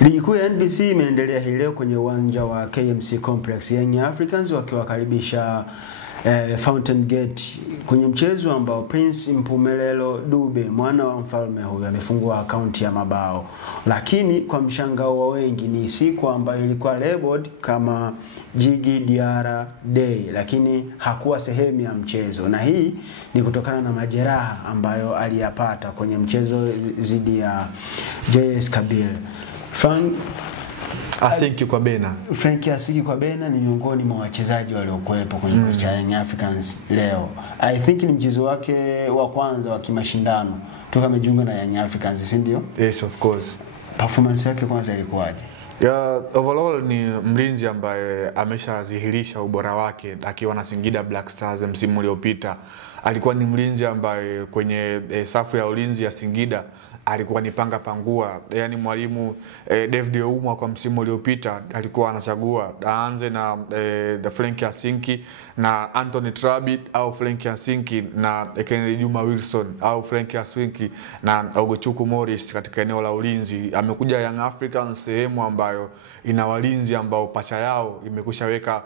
Ligi kuu ya NBC imeendelea hii leo kwenye uwanja wa KMC Complex. Young Africans wakiwakaribisha Fountain Gate kwenye mchezo ambao Prince Mpumelelo Dube, mwana wa mfalme huyu, amefungua akaunti ya mabao. Lakini kwa mshangao wa wengi ni siku ambayo ilikuwa labeled kama Jigi Diara Day, lakini hakuwa sehemu ya mchezo, na hii ni kutokana na majeraha ambayo aliyapata kwenye mchezo dhidi ya JS Kabylie. Asiki kwa Bena. Frank Asiki kwa Bena ni miongoni mwa wachezaji waliokuepo kwenye kikosi cha Young Africans leo. I think ni mchezo wake wa kwanza wa kimashindano toka amejiunga na Young Africans, si ndio? Yes, of course. Performance yake kwanza ilikuwaje? Overall ni mlinzi ambaye ameshadhihirisha ubora wake akiwa na Singida Black Stars msimu uliopita. Alikuwa ni mlinzi ambaye kwenye safu ya ulinzi ya Singida alikuwa ni panga pangua. Yani mwalimu David Oumwa kwa msimu uliopita alikuwa anachagua aanze na Frank Asiki na Anthony Trabi au Frank Asiki na Kennedy Juma Wilson au Frank Asiki na Ogochuku Morris katika eneo la ulinzi. Amekuja Young Africans sehemu ambayo ina walinzi ambao pacha yao imekushaweka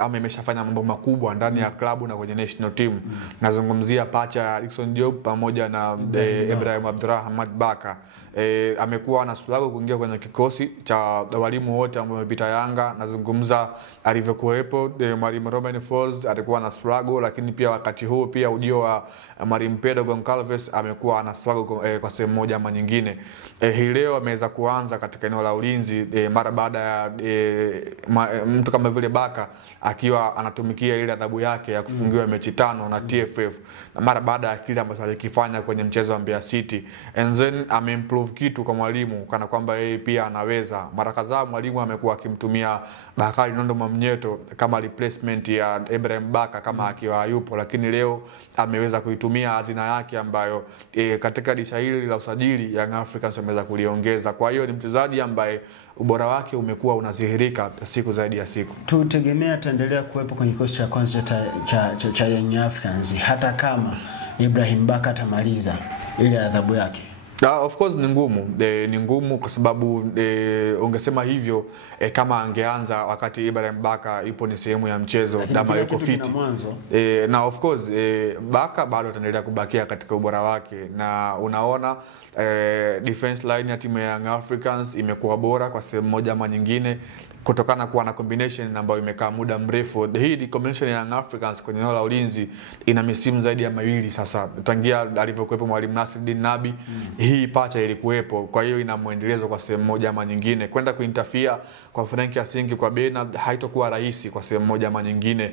ama imeshafanya mambo makubwa ndani ya klabu na kwenye national team. Nazungumzia pacha ya Dickson Diop pamoja na Ibrahim Abdurrahman Baka. Amekuwa na struggle kuingia kwenye kikosi cha walimu wote ambao wamepita Yanga. Nazungumza alivyokuepo mwalimu Romain Folz alikuwa na struggle, lakini pia wakati huu pia ujio wa mwalimu Pedro Goncalves amekuwa na struggle kwa sehemu moja ama nyingine. Hii leo ameweza kuanza katika eneo la ulinzi mara baada ya mtu kama vile Baka akiwa anatumikia ile adhabu yake ya kufungiwa mechi 5 na TFF, na mara baada ya kile ambacho alikifanya kwenye mchezo wa Mbeya City. And then ameimprove kitu kwa mwalimu kana kwamba yeye pia anaweza. Mara kadhaa mwalimu amekuwa akimtumia Bakari Nondo Mwamnyeto kama replacement ya Ibrahim Baka kama akiwa yupo, lakini leo ameweza kuitumia hazina yake ambayo katika dirisha hili la usajili Young Africans ameweza kuliongeza. Kwa hiyo ni mchezaji ambaye ubora wake umekuwa unadhihirika siku zaidi ya siku. Tutegemea ataendelea kuwepo kwenye kikosi cha kwanza cha Young Africans hata kama Ibrahim Baka atamaliza ile adhabu yake. Of course ni ngumu kwa sababu ungesema hivyo kama angeanza wakati Ibrahim Baka ipo ni sehemu ya mchezo kama yuko fit. Na of course Baka bado ataendelea kubakia katika ubora wake, na unaona defense line ya timu ya Young Africans imekuwa bora kwa sehemu moja ama nyingine kutokana kuwa na combination ambayo imekaa muda mrefu. Hii ni combination ya Young Africans kwenye eneo la ulinzi ina misimu zaidi ya 2 sasa tangia alivyokuepo mwalimu Nasruddin Nabi. Hii pacha ilikuwepo, kwa hiyo ina muendelezo kwa sehemu moja ama nyingine. Kwenda kuinterfere kwa Frank Asiki kwa Bena haitakuwa rahisi kwa sehemu moja ama nyingine.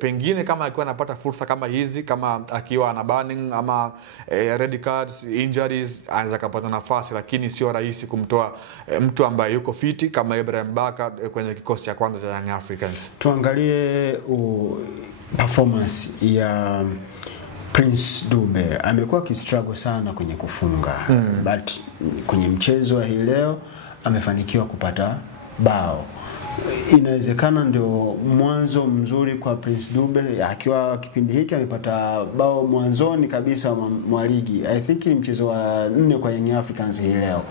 Pengine kama akiwa anapata fursa kama hizi, kama akiwa ana banning ama red cards, injuries, anaweza kupata nafasi, lakini sio rahisi kumtoa mtu ambaye yuko fiti kama Ibrahim Baka kwenye kikosi cha kwanza cha Young Africans. Tuangalie performance ya Prince Dube. Amekuwa kistruggle sana kwenye kufunga, but kwenye mchezo wa hii leo amefanikiwa kupata bao. Inawezekana ndio mwanzo mzuri kwa Prince Dube, akiwa kipindi hiki amepata bao mwanzoni kabisa mwa ligi. I think ni mchezo wa 4 kwa Young Africans hii leo.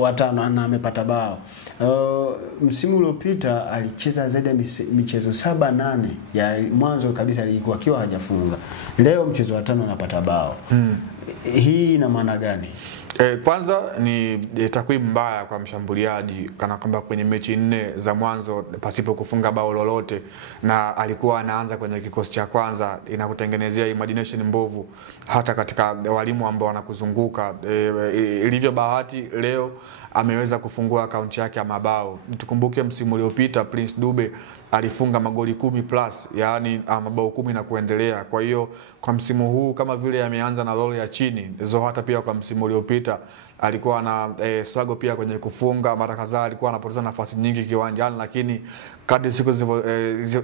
Wa 5 na amepata bao. Msimu uliopita alicheza zaidi ya michezo 7-8 ya mwanzo kabisa alikuwa akiwa hajafunga. Leo mchezo wa 5 anapata bao. Hii ina maana gani? Kwanza ni takwimu mbaya kwa mshambuliaji, kana kwamba kwenye mechi 4 za mwanzo pasipo kufunga bao lolote na alikuwa anaanza kwenye kikosi cha kwanza. Inakutengenezea imagination mbovu hata katika walimu ambao wanakuzunguka. Ilivyo bahati leo ameweza kufungua akaunti yake ya mabao. Tukumbuke msimu uliopita Prince Dube alifunga magoli 10+, yani mabao 10 na kuendelea. Kwa hiyo kwa msimu huu kama vile ameanza na role ya chini, hata pia kwa msimu uliopita alikuwa na struggle pia kwenye kufunga. Mara kadhaa alikuwa anapoteza nafasi nyingi kiwanjani, lakini kadri siku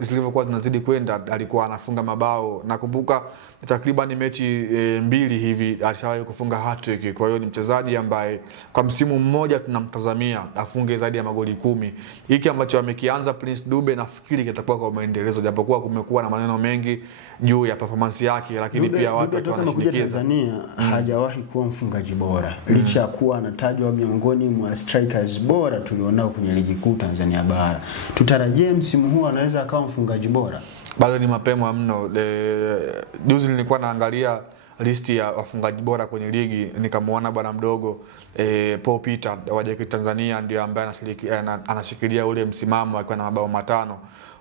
zilivyokuwa zinazidi kwenda alikuwa anafunga mabao. Nakumbuka takriban mechi 2 hivi alishawahi kufunga hat-trick. Kwa hiyo ni mchezaji ambaye kwa msimu mmoja tunamtazamia afunge zaidi ya magoli 10. Hiki ambacho amekianza Prince Dube nafikiri kitakuwa kwa maendelezo, japokuwa kumekuwa na maneno mengi juu ya performance yake, lakini pia watu wakiwa wanashinikiza. Tanzania hajawahi kuwa mfungaji bora licha ya kuwa anatajwa miongoni mwa strikers bora tulionao kwenye ligi kuu Tanzania bara. Tutarajie msimu huu anaweza akawa mfungaji bora? Bado ni mapema mno. Juzi nilikuwa naangalia listi ya wafungaji bora kwenye ligi, nikamuona bwana mdogo Paul Peter wa JKT Tanzania ndio ambaye anashikilia ule msimamo akiwa na mabao 5.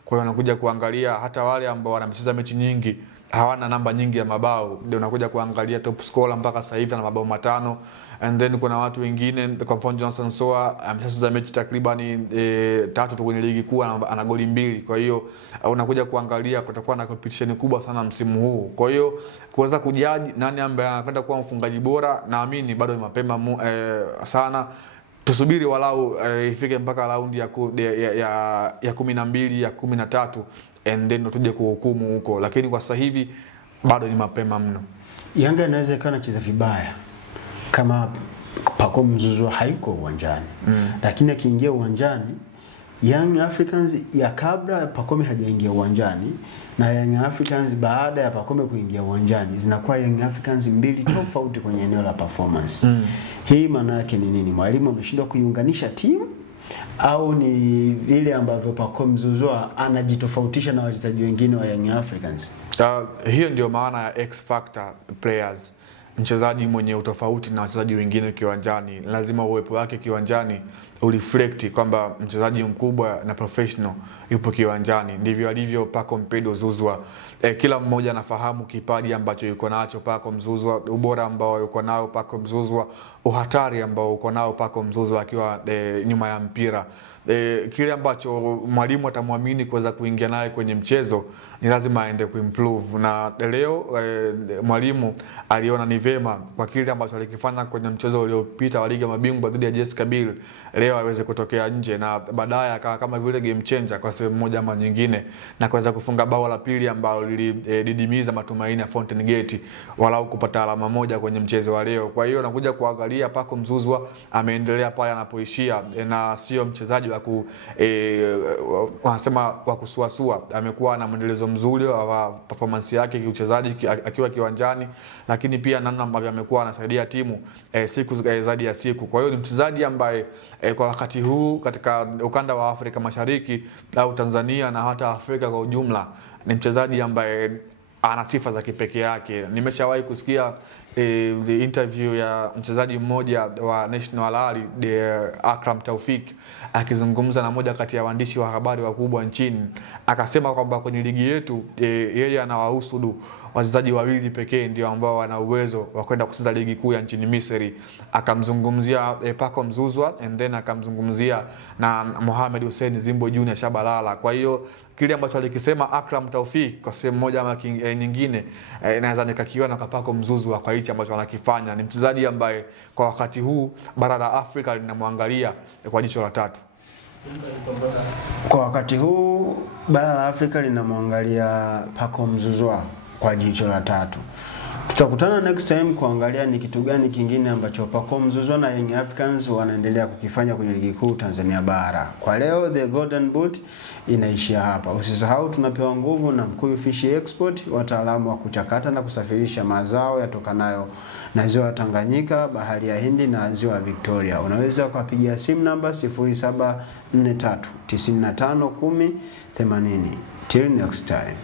Kwa hiyo unakuja kuangalia hata wale ambao wanacheza mechi nyingi hawana namba nyingi ya mabao, ndio unakuja kuangalia top scorer mpaka sasa hivi na mabao 5. And then kuna watu wengine kwa mfano Johnson Soa amecheza mechi takriban 3 tu kwenye ligi kuu, ana goli 2. Kwa hiyo unakuja kuangalia kutakuwa na competition kubwa sana msimu huu. Kwa hiyo kuweza kujaji nani ambaye anakwenda kuwa mfungaji bora, naamini bado ni mapema sana. Tusubiri walau ifike mpaka raundi ya 12 ya 13 and then tuje kuhukumu huko, lakini kwa sasa hivi bado ni mapema mno. Yanga inaweza ikawa inacheza vibaya kama Pacome Zouzoua haiko uwanjani. Lakini akiingia uwanjani, Young Africans ya kabla Pacome hajaingia uwanjani na Young Africans baada ya Pacome kuingia uwanjani zinakuwa Young Africans mbili tofauti kwenye eneo la performance. Hii maana yake ni nini? Mwalimu ameshindwa kuiunganisha timu au ni vile ambavyo Pacome Zouzoua anajitofautisha na wachezaji wengine wa Young Africans? Hiyo ndio maana ya X factor players. Mchezaji mwenye utofauti na wachezaji wengine kiwanjani, lazima uwepo wake kiwanjani ureflect kwamba mchezaji mkubwa na professional yupo kiwanjani. Ndivyo alivyo Pacome Zouzoua. Kila mmoja anafahamu kipaji ambacho yuko nacho Pacome Zouzoua, ubora ambao yuko nao Pacome Zouzoua, uhatari ambao uko nao Pacome Zouzoua akiwa nyuma ya mpira. Kile ambacho mwalimu atamwamini kuweza kuingia naye kwenye mchezo ni lazima aende kuimprove, na leo mwalimu aliona ni vema kwa kile ambacho alikifanya kwenye mchezo uliopita wa Ligi ya Mabingwa dhidi ya JS Kabylie leo aweze kutokea nje na baadaye akawa kama vile game changer kwa sehemu moja ama nyingine na kuweza kufunga bao la pili ambalo lilididimiza matumaini ya Fountain Gate walau kupata alama moja kwenye mchezo wa leo. Kwa hiyo nakuja kuangalia Pacome Zouzoua ameendelea pale anapoishia, na sio mchezaji wanasema wa kusuasua. Amekuwa na mwendelezo mzuri wa performance yake kiuchezaji akiwa kiwanjani, lakini pia namna ambavyo amekuwa anasaidia timu siku zaidi ya siku. Kwa hiyo ni mchezaji ambaye kwa wakati huu katika ukanda wa Afrika Mashariki au Tanzania na hata Afrika kwa ujumla ni mchezaji ambaye ana sifa za kipekee yake. Nimeshawahi kusikia interview ya mchezaji mmoja wa National Al Ahly Akram Taufik akizungumza na moja kati ya waandishi wa habari wakubwa nchini, akasema kwamba kwenye ligi yetu yeye anawahusudu wachezaji wawili pekee ndio ambao wana uwezo wa kwenda kucheza ligi kuu ya nchini Misri. Akamzungumzia Pacome Zouzoua and then akamzungumzia na Mohamed Hussein Zimbo Junior Shabalala. Kwa hiyo kile ambacho alikisema Akram Taufik kwa sehemu moja ama nyingine naweza nikakiona kwa Pacome Zouzoua kwa hicho ambacho anakifanya. Ni mchezaji ambaye kwa wakati huu bara la Afrika linamwangalia kwa jicho la tatu. Kwa wakati huu bara la Afrika linamwangalia Pacome Zouzoua kwa jicho la tatu. Tutakutana next time kuangalia ni kitu gani kingine ambacho Pacome Zouzoua na Young Africans wanaendelea kukifanya kwenye ligi kuu Tanzania bara. Kwa leo The Golden Boot inaishia hapa. Usisahau tunapewa nguvu na Mkuyu Fish Export, wataalamu wa kuchakata na kusafirisha mazao yatokanayo na ziwa Tanganyika, bahari ya Hindi na ziwa Victoria. Unaweza kuwapigia simu namba 0743 95 10 80. Till next time.